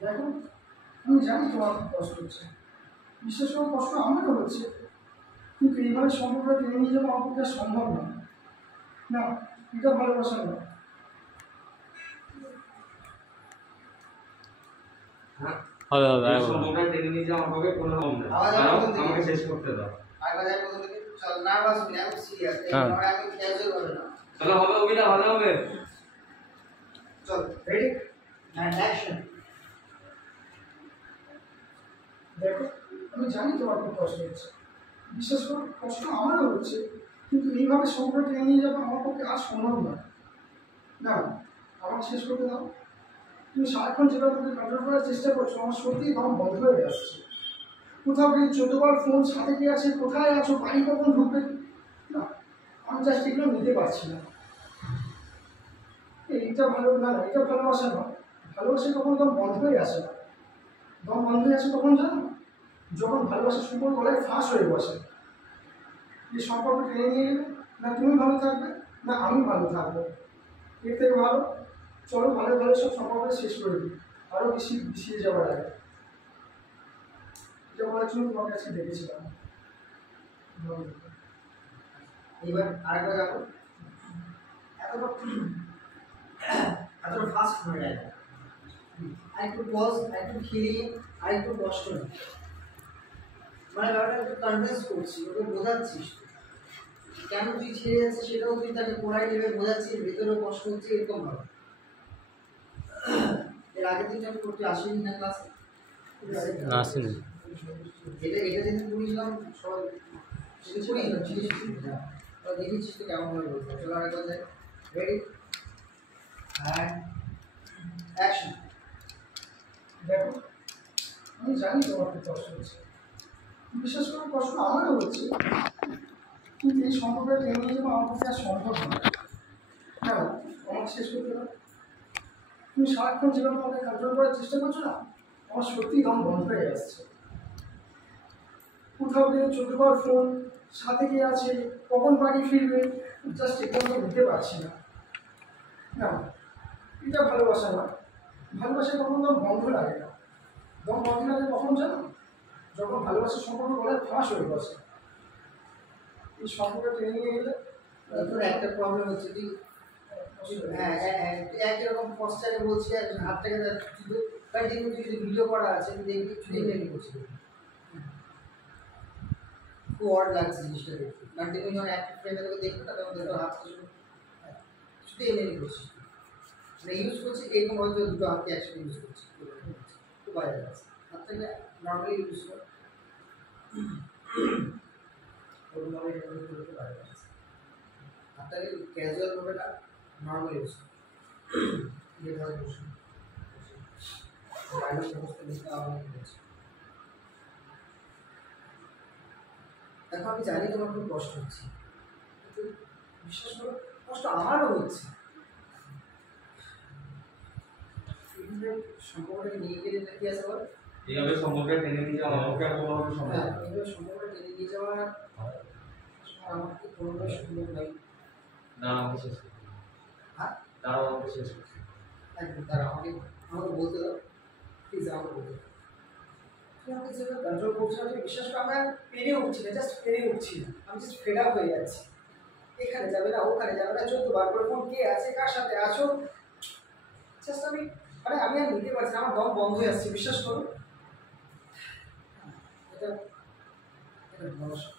দেখো আমি জানি তোমার খুব কষ্ট হচ্ছে, বিশেষ করে কষ্ট আমারও হচ্ছে, কিন্তু এইভাবে সম্পর্কটা টেনে নিয়ে যাবো আমার পক্ষে আর সম্ভব নয়। না, এটা ভালোবাসা নয়। সম্পর্কটা টেনে নিয়ে যাওয়া আমাকে কোনো আমাকে শেষ করতে দাও। চলো হবে অভিনয় ভালো হবে। চল রেডি অ্যান্ড অ্যাকশন। দেখো আমি জানি তোমার খুব কষ্ট হচ্ছে, বিশেষ করে কষ্ট আমারও হচ্ছে, কিন্তু এইভাবে সম্পর্ক টেনে নিয়ে যাবো আমার পক্ষে আর সম্ভব নয়। না, আমাকে শেষ করতে দাও। তুমি সারাক্ষণ যেভাবে আমাকে কন্ট্রোল করার চেষ্টা করছো আমার সত্যিই দম বন্ধ হয়ে আসছে। কোথাও গিয়ে 14বার ফোন, সাথে কে আছে, কোথায় আছো, বাড়ি কখন ঢুকবে, না আমি জাস্ট এগুলো নিতে পারছি না। এইটা ভালো না, এটা ভালোবাসা নয়। ভালোবাসা কখন দম বন্ধ হয়ে আসে না। দম বন্ধ হয়ে আসে তখন জানো, যখন ভালোবাসার সম্পর্ক গলায় ফাঁস হয়ে বসে। এই সম্পর্ক টেনে নিয়ে গেলে না তুমি ভালো থাকবে না আমি ভালো থাকবো। এর থেকে ভালো চলো ভালো ভালো সব সম্পর্ক শেষ করে দিই, আরও বেশি পিছিয়ে যাওয়ার আগে। এটা বলার জন্য তোমার কাছে ডেকেছিলাম। এবার আরেকবার যাবো, এতটা ফাস্ট হয়ে যায়, আরেকটু পজ, আরেকটু খেলি, আরেকটু কষ্ট নেই, মানে ব্যাপারটা একটু কনভিন্স করছি, ওকে বোঝাচ্ছিস কেন তুই ছেড়ে যাচ্ছিস, সেটাও তুই তাকে পড়াই নেবে বোঝাচ্ছিস, ভেতরেও কষ্ট হচ্ছে, এরকম ভাবে। এর আগের দিন আমি করতে আসিনি না ক্লাসে, আসেনি। এটা যেদিন পড়িয়েছিলাম সবাই দেখেছিস তো কেমন ভাবে বলবো। চলো আরেকবার যাই, রেডি অ্যান্ড অ্যাকশন। দেখো আমি জানি তোমার খুব কষ্ট হচ্ছে, বিশেষ করে কষ্ট আমারও হচ্ছে, কিন্তু এই সম্পর্কটা টেনে নিয়ে যাবো আমার পক্ষে আর সম্ভব নয়। না, আমাকে শেষ করতে দাও। তুমি সারাক্ষণ যেভাবে আমাকে কন্ট্রোল করার চেষ্টা করছো না আমার সত্যিই দম বন্ধ হয়ে আসছে। কোথাও গিয়ে 14বার ফোন, সাথে কে আছে, কখন বাড়ি ফিরবে, জাস্ট একদম নিতে পারছি না। না, এটা ভালোবাসা নয়। ভালোবাসা কখন দম বন্ধ লাগে না। দম বন্ধ লাগে কখন জানো, যখন ভালোবাসার সম্পর্ক গলায় ফাঁস হয়ে বসে। এই সম্পর্কটা টেনে নিয়ে গেলে তোর একটা প্রবলেম হচ্ছে, তুই হ্যাঁ একরকম পশ্চারে বলছি আর হাতটাকে কন্টিনিউ, তুই যদি ভিডিও করা আছে তুই দেখবি চুরি করছি, খুব অড লাগছে জিনিসটা দেখতে। কন্টিনিউ যখন একটা ফ্রেমে তোকে দেখতে তখন তোর হাতটা শুধু এমনি করছিস, মানে ইউজ করছি এরকম হয়তো দুটো হাতকে একসাথে ইউজ করছি, খুব বাইরে লাগছে। হাতটাকে নর্মালি ইউজ কর, ওরকমভাবে বাইরে লাগছে। হাতটাকে ক্যাজুয়াল ভাবে না, নর্মাল ইউজ কর, যেভাবে বসুন বাইরের সমস্ত লিখতে আমার হচ্ছে। দেখো আমি জানি তোমার খুব কষ্ট হচ্ছে, কিন্তু বিশ্বাস করো কষ্ট আমারও হচ্ছে। সম্পর্কটাকে নিয়ে গেলে কি আছে বল, এইভাবে সম্পর্কটা টেনে নিয়ে যাওয়া আমাকে আর কোনোভাবে সম্ভব হ্যাঁ নয়। এইভাবে সম্পর্কটা টেনে নিয়ে যাওয়া আমার কি কোনোভাবে সম্ভব নয়। না আমাকে শেষ করতে দাও। হ্যাঁ তারাও আমাকে শেষ করতে দাও। একদম, তারা আমাকে বলতে দাও, প্লিজ আমাকে বলতে দাও। তুই আমাকে যেভাবে কন্ট্রোল করছো না, বিশ্বাস করে আমরা পেরে উঠছি না, জাস্ট পেরে উঠছি না, আমি জাস্ট ফেড আপ হয়ে যাচ্ছি। এখানে যাবে না, ওখানে যাবে না, 14বার করে ফোন, কে আছে, কার সাথে আছো, জাস্ট আমি মানে আমি আর নিতে পারছি না, আমার দম বন্ধ হয়ে আসছে, বিশ্বাস করো। এটা এটা ভালোবাসা,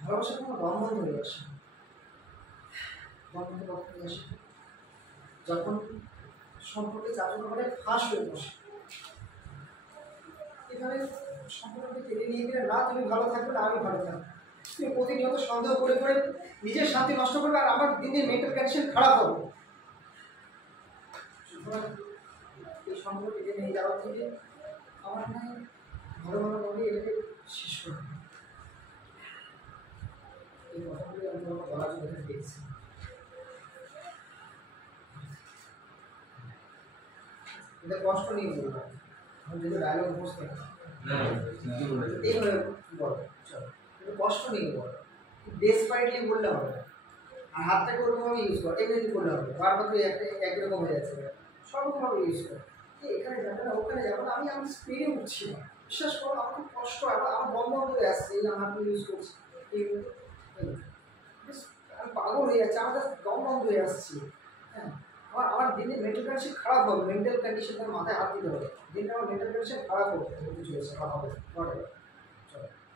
ভালোবাসা কোনো দম বন্ধ হয়ে আসে, দম বন্ধ কখন আসে, যখন সম্পর্কে চাচুর মানে ফাঁস হয়ে বসে। এখানে সম্পর্ককে টেনে নিয়ে গেলে না তুমি ভালো থাকবে না আমি ভালো থাকবো, তুমি প্রতিনিয়ত সন্দেহ করে করে নিজের শান্তি নষ্ট করবে আর আমার দিন দিন মেন্টাল কন্ডিশন খারাপ হবে। সুতরাং এই সম্পর্কে টেনে নিয়ে যাওয়ার থেকে আমার মনে হয় ভালো ভালোভাবে এটাকে শেষ করবে। এই কথাগুলি আমি তোমাকে বলার জন্য এখানে দেখছি। এটা কষ্ট নিয়ে বলবো, আমি যদি ডায়লগ বসতে এইভাবে বলো, চলো কষ্ট নিয়ে বলো, ডেসপারেটলি বললে হবে না, আর হাতটাকে ওরকমভাবে ইউজ করো, এমনি করলে হবে, বারবার তুই একরকম হয়ে যাচ্ছে, সবরকমভাবে ইউজ করো। এখানে যাবে না ওখানে যাবে না, আমি স্পিডে উঠছি না, বিশ্বাস করো আমার খুব কষ্ট হয়, আমার বন্ধ হয়ে আসছে, এই আমার ইউজ করছি আমি পাগল হয়ে যাচ্ছে, আমার কাছে দম বন্ধ হয়ে আসছে। হ্যাঁ, আমার দিনে মেন্টাল কন্ডিশন খারাপ হবে, মেন্টাল কন্ডিশনের মাথায় হাত দিতে হবে, দিনে আমার মেন্টাল কন্ডিশন খারাপ হবে, কিছু হয়েছে খারাপ হবে চলো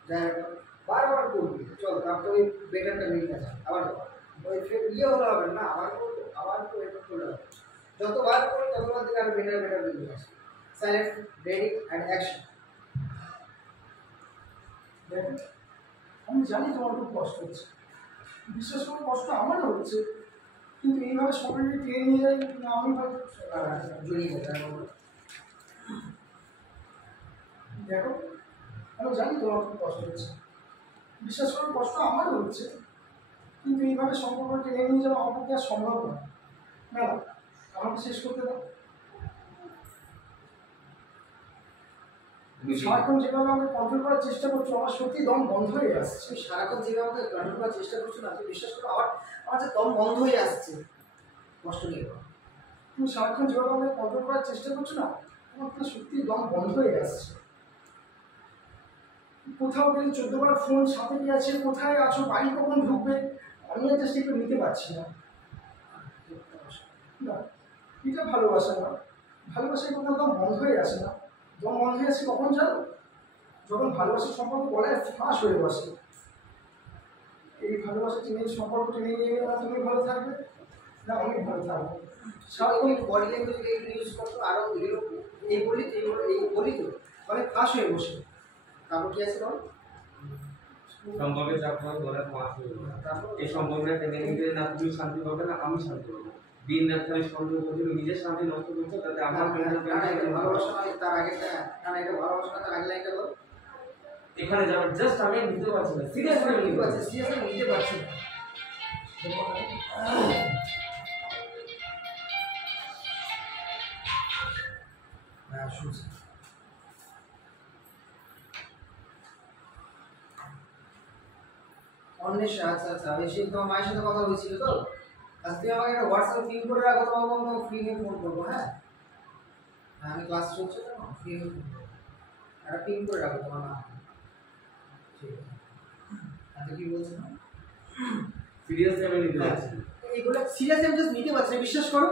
যাই হোক বারবার করবি চল, তারপরে বেটারটা বেরিয়ে গেছে আবার ওই ইয়ে হলে হবে না, আবার তো এটা করলে হবে, যতবার করো ততবার দিকে আরো বেটার বেরিয়ে আসবে। Silent, ready and action. দেখো আমি জানি তোমার খুব কষ্ট হচ্ছে, বিশেষ করে কষ্ট আমারও হচ্ছে, কিন্তু এইভাবে সবাইকে টেনে নিয়ে যাই না আমি হয়তো জড়িয়ে গেছে। দেখো আমি জানি তোমার খুব কষ্ট হচ্ছে, বিশ্বাস করে কষ্ট আমারও হচ্ছে, কিন্তু এইভাবে সম্পর্ক টেনে নিয়ে যাওয়া আমার পক্ষে আর সম্ভব নয়। না আমাকে শেষ করতে দাও। সারাক্ষণ যেভাবে আমাকে কন্ট্রোল করার চেষ্টা করছো আমার সত্যি দম বন্ধ হয়ে আসছে। তুমি সারাক্ষণ যেভাবে আমাকে কন্ট্রোল করার চেষ্টা করছো না, তুমি বিশ্বাস করো আমার যে দম বন্ধ হয়ে আসছে, কষ্ট নিয়ে তুমি সারাক্ষণ যেভাবে আমাকে কন্ট্রোল করার চেষ্টা করছো না আমার তো সত্যি দম বন্ধ হয়ে আসছে। কোথাও গেলে 14বার ফোন সাথে কি আছে, কোথায় আছো, বাড়ি কখন ঢুকবে, আমি আর জাস্ট একটু নিতে পারছি না। না এটা ভালোবাসা না, ভালোবাসায় কখনো দম বন্ধ হয়ে আসে না। দম বন্ধ হয়ে আসে কখন জানো, যখন ভালোবাসার সম্পর্ক বলে ফাঁস হয়ে বসে। এই ভালোবাসা টেনে সম্পর্ক টেনে নিয়ে গেলে না তুমি ভালো থাকবে না আমি ভালো থাকবো। সারাক্ষণ বডি ল্যাঙ্গুয়েজ ইউজ করতো, আরও এই বলি তো অনেক ফাঁস হয়ে বসে, তারপর কি আছে বল সম্পর্কে চাপ হয় বলে পাঁচ এই সম্পর্কটা টেনে নিতে না তুমি শান্তি পাবে না আমি শান্তি পাবো। দিন রাত খালি সন্দেহ করছিল, নিজের শান্তি নষ্ট করছো, তাতে আমার ভালোবাসা নয় তার আগে না, এটা ভালোবাসা না, তার আগে লাইনটা বল। এখানে যাবে জাস্ট আমি নিতে পারছি না, সিরিয়াসলি নিতে পারছি না। সিরিয়াসলি নিতে পারছি না। হ্যাঁ শুনছি। অন্বেষ, আচ্ছা আচ্ছা, ওই সেই তোমার মায়ের সাথে কথা হয়েছিল তো, আজকে তুমি আমাকে একটা হোয়াটসঅ্যাপ পিন করে রাখো, তোমাকে ফ্রি হয়ে ফোন করবো। হ্যাঁ আমি ক্লাস চলছে তো, ফ্রি হয়ে ফোন করবো, একটা পিন করে রাখো তোমার নাম। ঠিক আছে, আচ্ছা কি বলছো না, সিরিয়াসলি আমি নিতে পারছি না। এইগুলো সিরিয়াসলি আমি জাস্ট নিতে পারছি না, বিশ্বাস করো।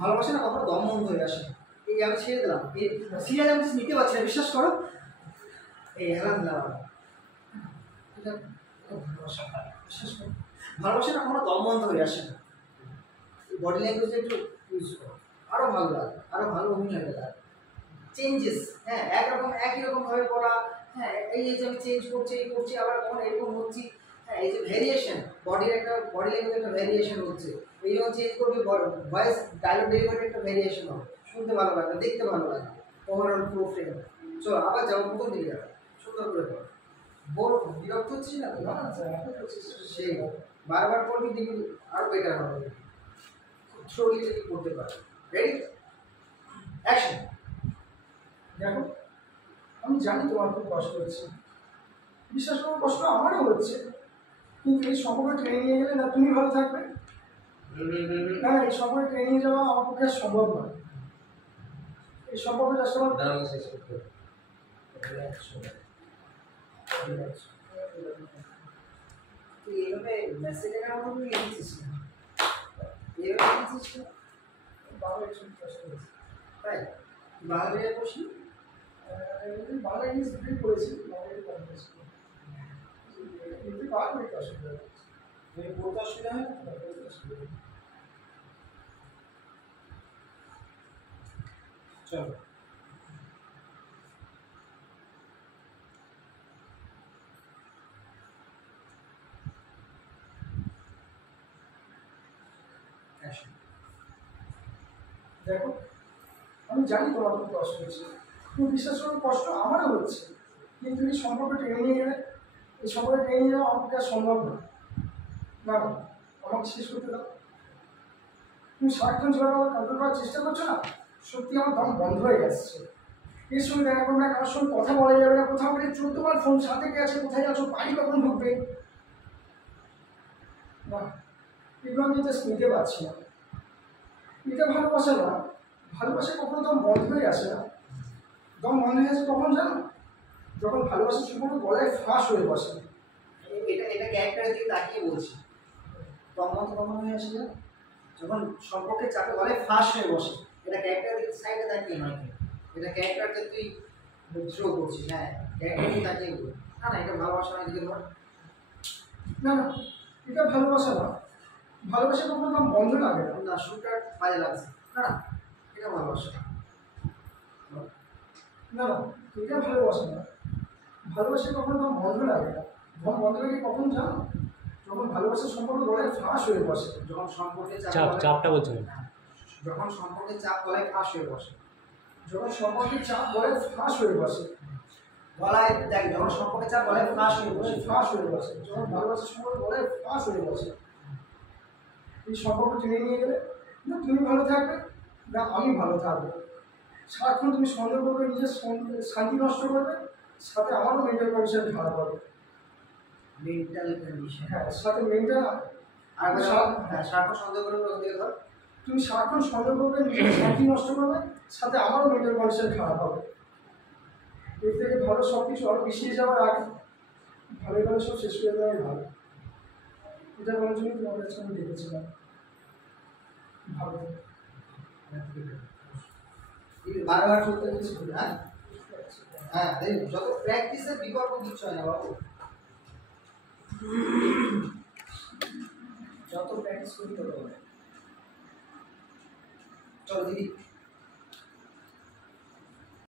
ভালোবাসা না কখনো দম বন্ধ হয়ে আসে, এই আমি ছেড়ে দিলাম, এই সিরিয়াস আমি নিতে পারছি না, বিশ্বাস করো। এই হেলাম দিলাম বিশ্বাস করো, ভালোবাসা না কখনো দম বন্ধ হয়ে আসে না। বডি ল্যাঙ্গুয়েজ একটু ইউজ করো, আরও ভালো লাগে, আরও ভালো অভিনয় লাগে, চেঞ্জেস। হ্যাঁ একই রকম ভাবে পড়া, হ্যাঁ এই যে আমি চেঞ্জ করছি এই করছি আবার কখন এরকম হচ্ছি, হ্যাঁ এই যে ভ্যারিয়েশন, বডি ল্যাঙ্গুয়েজ একটা ভ্যারিয়েশন হচ্ছে, এই যখন চেঞ্জ করবে ভয়েস ডায়লগ ডেলিভারি একটা ভ্যারিয়েশন হবে, শুনতে ভালো লাগবে, দেখতে ভালো লাগবে, ওভারঅল পুরো ফ্রেম। চলো আবার যাবো, প্রথম দিকে যাবো, সুন্দর করে পড়ো। বোর বিরক্ত হচ্ছিস না তো? সেই বারবার পড়বি, দেখবি আরও বেটার হবে, থ্রোলি যদি পড়তে পারো। Ready action. দেখো আমি জানি তোমার খুব কষ্ট হচ্ছে, বিশ্বাস করো কষ্ট আমারও হচ্ছে, কিন্তু এই সম্পর্ক টেনে নিয়ে গেলে না তুমি ভালো থাকবে না, এই সম্পর্ক টেনে নিয়ে যাওয়া আমার পক্ষে সম্ভব নয়। এই সম্পর্ক জাস্ট আমার দাঁড়ানো শেষ করতে হবে। তুই এইভাবে মেসেজ লেখার মতো তুই লিখছিস না, এইভাবে লিখছিস না, বাংলা একটু কষ্ট হচ্ছে। তাই বাংলা লিখে বসি, বাংলা ইংলিশ দুটোই পড়েছি, বাংলা কম করেছি, কিন্তু বাংলা একটু অসুবিধা হচ্ছে। পড়তে অসুবিধা হয় না। চলো দেখো আমি জানি তোমার খুব কষ্ট হচ্ছে, তুমি বিশ্বাস করো কষ্ট আমারও হচ্ছে, কিন্তু এই সম্পর্ক টেনে নিয়ে গেলে এই সম্পর্ক টেনে নিয়ে যাওয়া আমার পক্ষে আর সম্ভব নয়। না আমাকে শেষ করতে দাও। তুমি সারাক্ষণ যেভাবে আমাকে কন্ট্রোল করার চেষ্টা করছো না সত্যি আমার দম বন্ধ হয়ে যাচ্ছে। এর সঙ্গে দেখা করবে না, কারোর সঙ্গে কথা বলা যাবে না, কোথাও গেলে 14বার ফোন সাথে কে আছে, কোথায় আছো, বাড়ি কখন ঢুকবে, না এগুলো আমি জাস্ট নিতে পারছি না। এটা ভালোবাসা না। ভালোবাসা কখনো দম বন্ধ হয়ে আসে না। দম বন্ধ হয়ে আসে কখন জানো? যখন ভালোবাসার সম্পর্ক গলায় ফাঁস হয়ে বসে। এটা ক্যারেক্টারের দিকে তাকিয়ে বলছি। দমন দমন হয়ে আসে না, যখন সম্পর্কের চাপে গলায় ফাঁস হয়ে বসে। এটা ক্যারেক্টারের দিকে সাইডে তাকিয়ে নয়, এটা ক্যারেক্টারকে তুই থ্রো করছিস। হ্যাঁ, ক্যারেক্টার দিকে তাকিয়ে বল। না না, এটা ভালোবাসা না, এদিকে ধর। না না, এটা ভালোবাসা না। ভালোবাসা কখনো দম বন্ধ লাগে না। না, শুটার বাজে লাগছে। না না, এটা ভালোবাসা না। না না, এটা ভালোবাসা না। ভালোবাসা কখনো দম বন্ধ লাগে না। দম বন্ধ লাগে কখন জানো? যখন ভালোবাসার সম্পর্ক গলায় ফাঁস হয়ে বসে। যখন সম্পর্কের চাপটা বলছেন। যখন সম্পর্কের চাপ গলায় ফাঁস হয়ে বসে। যখন সম্পর্কের চাপ গলায় ফাঁস হয়ে বসে। গলায় দেখ, যখন সম্পর্কের চাপ গলায় ফাঁস হয়ে বসে। ফাঁস হয়ে বসে। যখন ভালোবাসার সম্পর্ক গলায় ফাঁস হয়ে বসে। এই সম্পর্ক টেনে নিয়ে গেলে না তুমি ভালো থাকবে, না আমি ভালো থাকবো। সারাক্ষণ তুমি সন্দেহ করবে, নিজের শান্তি নষ্ট করবে, সাথে আমারও মেন্টাল কন্ডিশন খারাপ হবে। Mental condition. হ্যাঁ, সাথে মেন্টাল আর সারাক্ষণ সন্দেহ করে ওখান থেকে ধর। তুমি সারাক্ষণ সন্দেহ করবে, নিজের শান্তি নষ্ট করবে, সাথে আমারও মেন্টাল কন্ডিশন খারাপ হবে। এর থেকে ভালো সব কিছু আরও পিছিয়ে যাওয়ার আগে ভালো ভালো সব শেষ করে দেওয়াই ভালো। এটা বলার জন্য তোমার কাছে আমি ডেকেছিলাম। ভালো বারবার করতে কিছু করি। হ্যাঁ হ্যাঁ, যত প্র্যাকটিসের বিকল্প কিছু হয় না বাবু। যত প্র্যাকটিস করি তত। চলো দিদি।